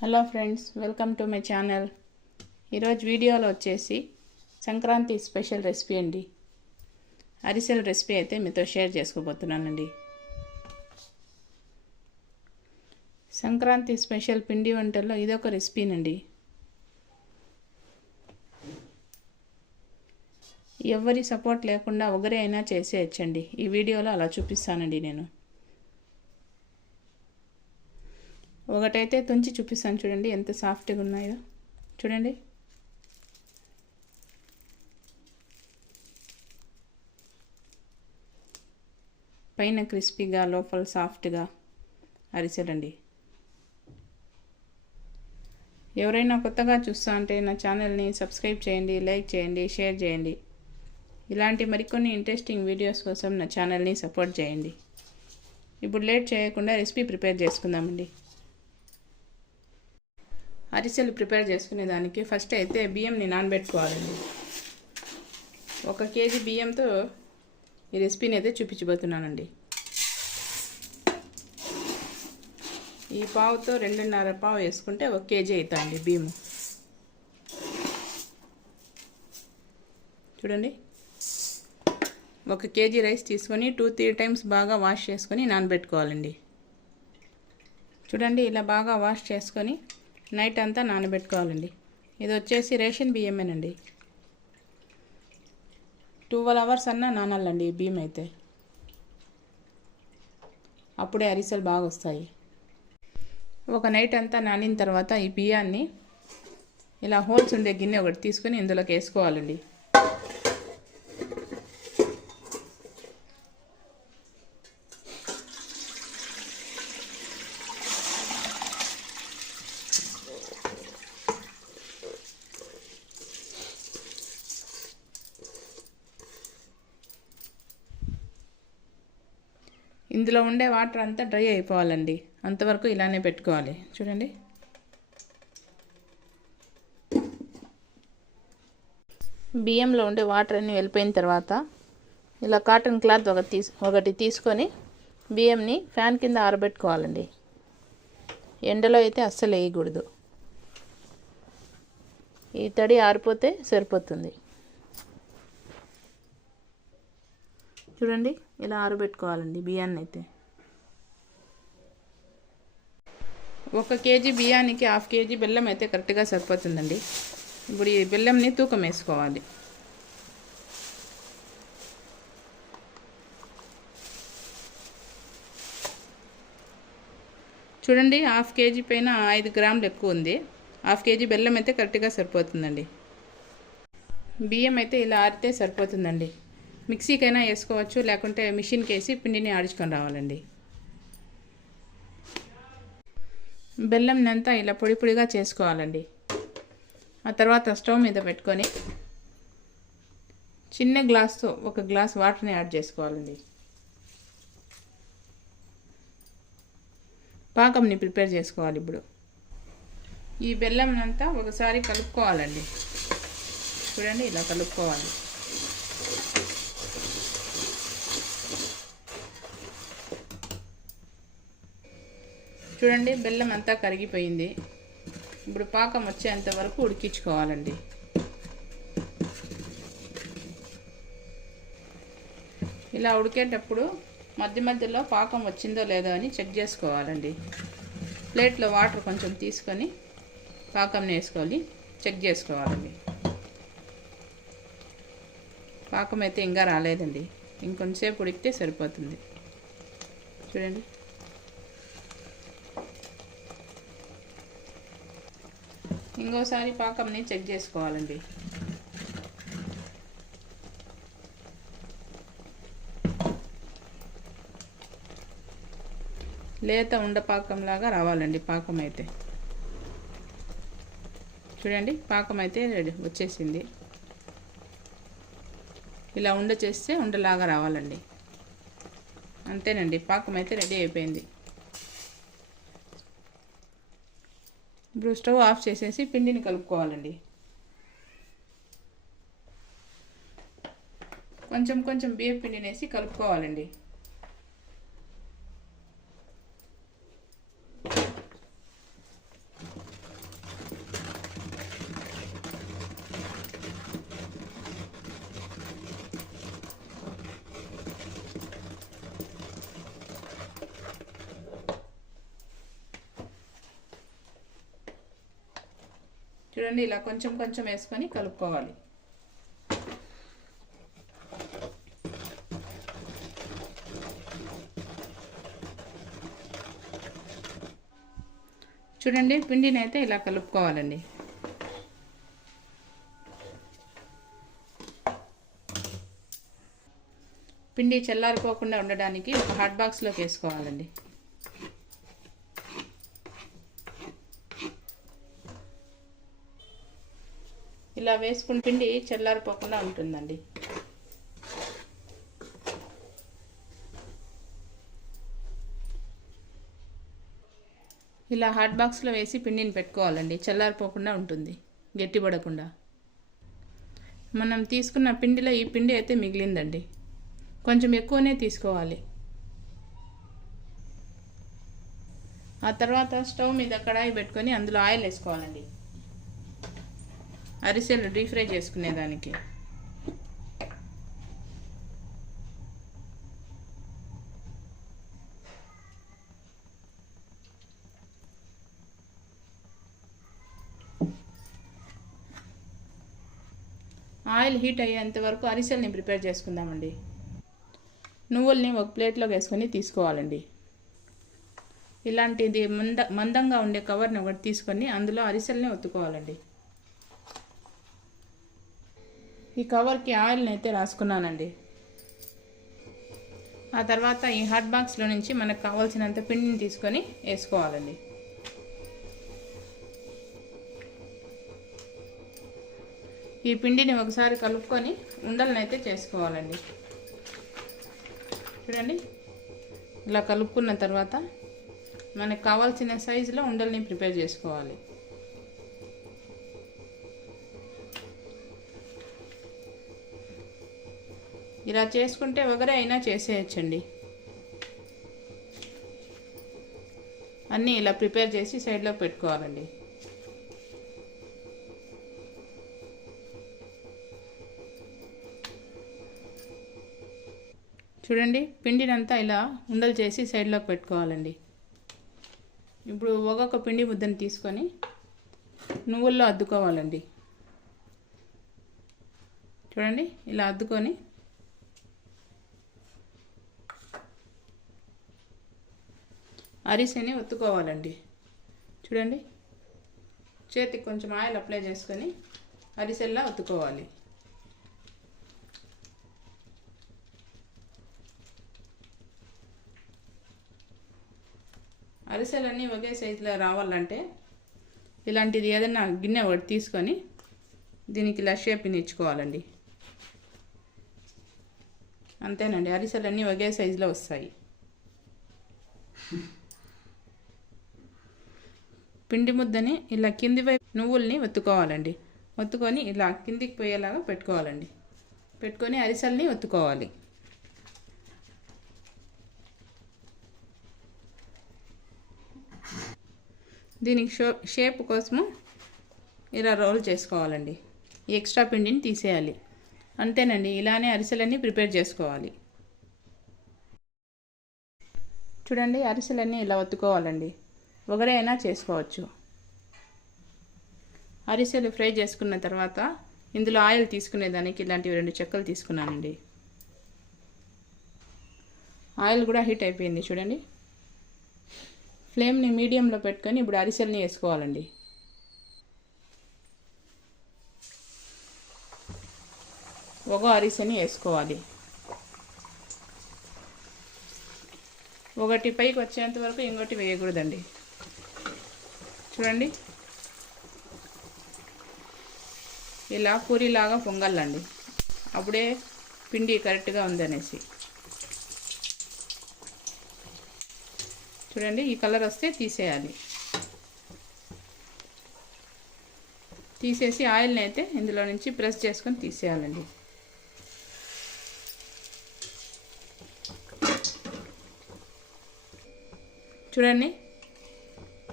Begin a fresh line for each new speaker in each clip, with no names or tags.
Hello friends welcome to my channel. ఈరోజు వీడియోలో వచ్చేసి సంక్రాంతి స్పెషల్ రెసిపీ అండి. అరిసెల రెసిపీ అయితే మీతో షేర్ చేసుకోబోతున్నానండి. సంక్రాంతి స్పెషల్ పిండి వంటల్లో ఇదొక రెసిపీనండి. ఎవరి సపోర్ట్ లేకుండా ఒకరే అయినా చేసేయచ్చండి. ఈ వీడియోలో అలా చూపిస్తానండి నేను. ఒకటైతే తుంచి చూపిస్తాను చూడండి ఎంత సాఫ్ట్గా ఉన్నాయో. చూడండి. పైన క్రిస్పీగా లోపల సాఫ్ట్గా అరిసెలండి ఎవరైనా కొత్తగా చూస్తా అంటే నా ఛానల్ని సబ్స్క్రైబ్ చేయండి లైక్ చేయండి షేర్ చేయండి. ఇలాంటి మరికొన్ని ఇంట్రెస్టింగ్ వీడియోస్ కోసం నా ఛానల్ని సపోర్ట్ చేయండి. ఇప్పుడు లేట్ చేయకుండా రెసిపీ ప్రిపేర్ చేసుకుందామండి. అరిసెలు ప్రిపేర్ చేసుకునే దానికి ఫస్ట్ అయితే బియ్యంని నానబెట్టుకోవాలండి. ఒక కేజీ బియ్యంతో ఈ రెసిపీని అయితే చూపించబోతున్నానండి. ఈ పావుతో రెండున్నర పావు వేసుకుంటే ఒక కేజీ అవుతాయండి బియ్యం. చూడండి. ఒక కేజీ రైస్ తీసుకొని టూ త్రీ టైమ్స్ బాగా వాష్ చేసుకొని నానబెట్టుకోవాలండి. చూడండి ఇలా బాగా వాష్ చేసుకొని నైట్ అంతా నానబెట్టుకోవాలండి. ఇది వచ్చేసి రేషన్ బియ్యమేనండి. ట్వెల్వ్ అవర్స్ అన్నా నానాలండి ఈ బియ్యం అయితే. అప్పుడే అరిసెలు బాగా వస్తాయి. ఒక నైట్ అంతా నానిన తర్వాత ఈ బియ్యాన్ని ఇలా హోల్స్ ఉండే గిన్నె ఒకటి తీసుకొని ఇందులోకి వేసుకోవాలండి ఇందులో ఉండే వాటర్ అంతా డ్రై అయిపోవాలండి. అంతవరకు ఇలానే పెట్టుకోవాలి. చూడండి. బియ్యంలో ఉండే వాటర్ అన్నీ వెళ్ళిపోయిన తర్వాత ఇలా కాటన్ క్లాత్ ఒకటి తీసు ఒకటి తీసుకొని బియ్యంని ఫ్యాన్ కింద ఆరబెట్టుకోవాలండి. ఎండలో అయితే అస్సలు వేయకూడదు. ఈ తడి ఆరిపోతే సరిపోతుంది. చూడండి ఇలా ఆరబెట్టుకోవాలండి బియ్యాన్ని అయితే ఒక కేజీ బియ్యానికి హాఫ్ కేజీ బెల్లం అయితే కరెక్ట్గా సరిపోతుందండి. ఇప్పుడు ఈ బెల్లంని తూకం వేసుకోవాలి. చూడండి హాఫ్ కేజీ పైన ఐదు గ్రాములు ఎక్కువ ఉంది. హాఫ్ కేజీ బెల్లం అయితే కరెక్ట్గా సరిపోతుందండి. బియ్యం అయితే ఇలా ఆరితే సరిపోతుందండి. మిక్సీకైనా వేసుకోవచ్చు లేకుంటే మిషన్కి వేసి పిండిని ఆడించుకొని రావాలండి. బెల్లంనంతా ఇలా పొడి పొడిగా చేసుకోవాలండి. ఆ తర్వాత స్టవ్ మీద పెట్టుకొని చిన్న గ్లాస్తో ఒక గ్లాస్ వాటర్ని యాడ్ చేసుకోవాలండి. పాకంని ప్రిపేర్ చేసుకోవాలి ఇప్పుడు. ఈ బెల్లం అంతా ఒకసారి కలుపుకోవాలండి. చూడండి ఇలా కలుపుకోవాలి. చూడండి బెల్లం అంతా కరిగిపోయింది. ఇప్పుడు పాకం వచ్చేంత వరకు ఉడికించుకోవాలండి. ఇలా ఉడికేటప్పుడు మధ్య మధ్యలో పాకం వచ్చిందో లేదో అని చెక్ చేసుకోవాలండి. ప్లేట్లో వాటర్ కొంచెం తీసుకొని పాకం వేసుకోవాలి చెక్ చేసుకోవాలండి. పాకం అయితే ఇంకా రాలేదండి. ఇంకొంచెంసేపు ఉడికితే సరిపోతుంది. చూడండి. ఇంకోసారి పాకంని చెక్ చేసుకోవాలండి. లేత ఉండపాకంలాగా రావాలండి పాకం అయితే చూడండి పాకం అయితే రెడీ వచ్చేసింది. ఇలా ఉండ చేస్తే ఉండలాగా రావాలండి. అంతేనండి పాకం అయితే రెడీ అయిపోయింది. ఇప్పుడు స్టవ్ ఆఫ్ చేసేసి పిండిని కలుపుకోవాలండి. కొంచెం కొంచెం బియ్యం పిండిని వేసి కలుపుకోవాలండి. చూడండి ఇలా కొంచెం కొంచెం వేసుకొని కలుపుకోవాలి. చూడండి పిండిని అయితే ఇలా కలుపుకోవాలండి. పిండి చల్లారిపోకుండా ఉండడానికి ఒక హాట్ బాక్స్లోకి వేసుకోవాలండి. ఇలా వేసుకుని పిండి చల్లారిపోకుండా ఉంటుందండి. ఇలా హాట్ బాక్స్లో వేసి పిండిని పెట్టుకోవాలండి. చల్లారిపోకుండా ఉంటుంది. గట్టిపడకుండా. మనం తీసుకున్న పిండిలో ఈ పిండి అయితే మిగిలిందండి. కొంచెం ఎక్కువనే తీసుకోవాలి. ఆ తర్వాత స్టవ్ మీద కడాయి పెట్టుకొని అందులో ఆయిల్ వేసుకోవాలండి. అరిసెలు డీప్ ఫ్రై చేసుకునేదానికి. ఆయిల్ హీట్ అయ్యేంత వరకు అరిసెల్ని ప్రిపేర్ చేసుకుందామండి. నువ్వుల్ని ఒక ప్లేట్లోకి వేసుకొని తీసుకోవాలండి. ఇలాంటిది మంద మందంగా ఉండే కవర్ని ఒకటి తీసుకొని అందులో అరిసెల్ని ఒత్తుకోవాలండి. ఈ కవర్కి ఆయిల్ని అయితే రాసుకున్నానండి. ఆ తర్వాత ఈ హాట్ బాక్స్లో నుంచి మనకు కావాల్సినంత పిండిని తీసుకొని వేసుకోవాలండి. ఈ పిండిని ఒకసారి కలుపుకొని ఉండలను అయితే చేసుకోవాలండి. చూడండి ఇలా కలుపుకున్న తర్వాత మనకు కావాల్సిన సైజులో ఉండల్ని ప్రిపేర్ చేసుకోవాలి. ఇలా చేసుకుంటే ఒకరే అయినా చేసేయచ్చండి. అన్నీ ఇలా ప్రిపేర్ చేసి సైడ్లో పెట్టుకోవాలండి. చూడండి పిండినంతా ఇలా ఉండలు చేసి సైడ్లోకి పెట్టుకోవాలండి. ఇప్పుడు ఒక్కొక్క పిండి ముద్దను తీసుకొని నువ్వుల్లో అద్దుకోవాలండి. చూడండి ఇలా అద్దుకొని అరిసెని ఒత్తుకోవాలండి. చూడండి. చేతికి కొంచెం ఆయిల్ అప్లై చేసుకొని అరిసెల్లా ఒత్తుకోవాలి. అరిసెలన్నీ ఒకే సైజులో రావాలంటే ఇలాంటిది ఏదైనా గిన్నె ఒకటి తీసుకొని దీనికి ఇలా షేప్ని ఇచ్చుకోవాలండి అంతేనండి. అరిసెలన్నీ ఒకే సైజులో వస్తాయి. పిండి ముద్దని ఇలా కింది వైపు నువ్వుల్ని ఒత్తుకోవాలండి. ఒత్తుకొని ఇలా కిందికి పోయేలాగా పెట్టుకోవాలండి. పెట్టుకొని అరిసెల్ని ఒత్తుకోవాలి. దీనికి షో షేప్ కోసము ఇలా రోల్ చేసుకోవాలండి. ఎక్స్ట్రా పిండిని తీసేయాలి. అంతేనండి ఇలానే అరిసెలన్నీ ప్రిపేర్ చేసుకోవాలి. చూడండి అరిసెలన్నీ ఇలా ఒత్తుకోవాలండి. ఒకరే అయినా చేసుకోవచ్చు. అరిసెలు ఫ్రై చేసుకున్న తర్వాత ఇందులో ఆయిల్ తీసుకునేదానికి ఇలాంటివి రెండు చెక్కలు తీసుకున్నానండి. ఆయిల్ కూడా హీట్ అయిపోయింది చూడండి. ఫ్లేమ్ని మీడియంలో పెట్టుకొని ఇప్పుడు అరిసెల్ని వేసుకోవాలండి. ఒక అరిసెని వేసుకోవాలి. ఒకటి పైకి వచ్చేంత వరకు ఇంకోటి వేయకూడదండి. చూడండి. ఇలా పూరిలాగా పొంగల్లండి అప్పుడే పిండి కరెక్ట్గా ఉందనేసి. చూడండి ఈ కలర్ వస్తే తీసేయాలి. తీసేసి ఆయిల్ని అయితే ఇందులో నుంచి ప్రెస్ చేసుకొని తీసేయాలండి. చూడండి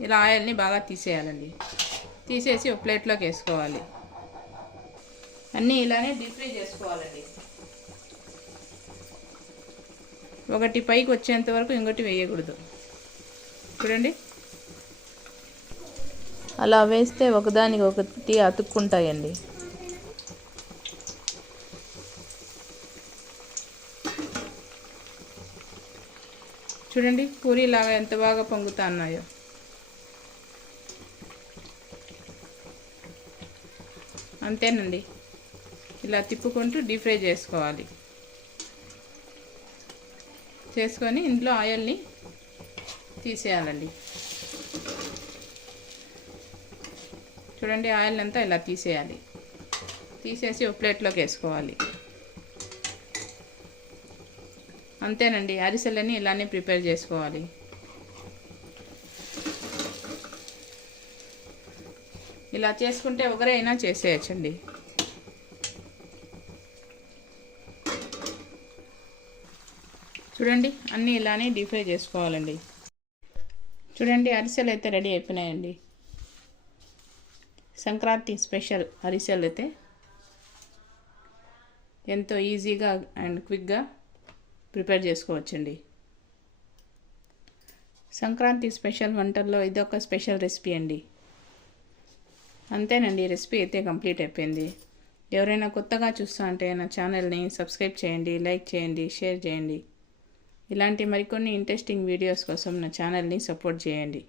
ఇలా ఆయిల్ని బాగా తీసేయాలండి. తీసేసి ఒక ప్లేట్లోకి వేసుకోవాలి. అన్నీ ఇలానే డీప్ ఫ్రై చేసుకోవాలండి. ఒకటి పైకి వచ్చేంత వరకు ఇంకోటి వేయకూడదు. చూడండి. అలా వేస్తే ఒకదానికి ఒకటి అతుక్కుంటాయండి. చూడండి పూరీలాగా ఎంత బాగా పొంగుతా అంతేనండి. ఇలా తిప్పుకుంటూ డీప్ ఫ్రై చేసుకోవాలి. చేసుకొని ఇందులో ఆయిల్ని తీసేయాలండి. చూడండి ఆయిల్ అంతా ఇలా తీసేయాలి. తీసేసి ఒక ప్లేట్లోకి వేసుకోవాలి. అంతేనండి అరిసెలని ఇలానే ప్రిపేర్ చేసుకోవాలి. ఇలా చేసుకుంటే ఒకరైనా చేసేయచ్చండి. చూడండి అన్నీ ఇలానే డీప్ ఫ్రై చేసుకోవాలండి. చూడండి అరిసెలు అయితే రెడీ అయిపోయినాయండి. సంక్రాంతి స్పెషల్ అరిసెలు అయితే ఎంతో ఈజీగా అండ్ క్విక్గా ప్రిపేర్ చేసుకోవచ్చండి. సంక్రాంతి స్పెషల్ వంటల్లో ఇదొక స్పెషల్ రెసిపీ అండి. అంతేనండి రెసిపీ అయితే కంప్లీట్ అయిపోయింది. ఎవరైనా కొత్తగా చూస్తా అంటే నా ఛానల్ని సబ్స్క్రైబ్ చేయండి లైక్ చేయండి షేర్ చేయండి. ఇలాంటి మరికొన్ని ఇంట్రెస్టింగ్ వీడియోస్ కోసం నా ఛానల్ని సపోర్ట్ చేయండి.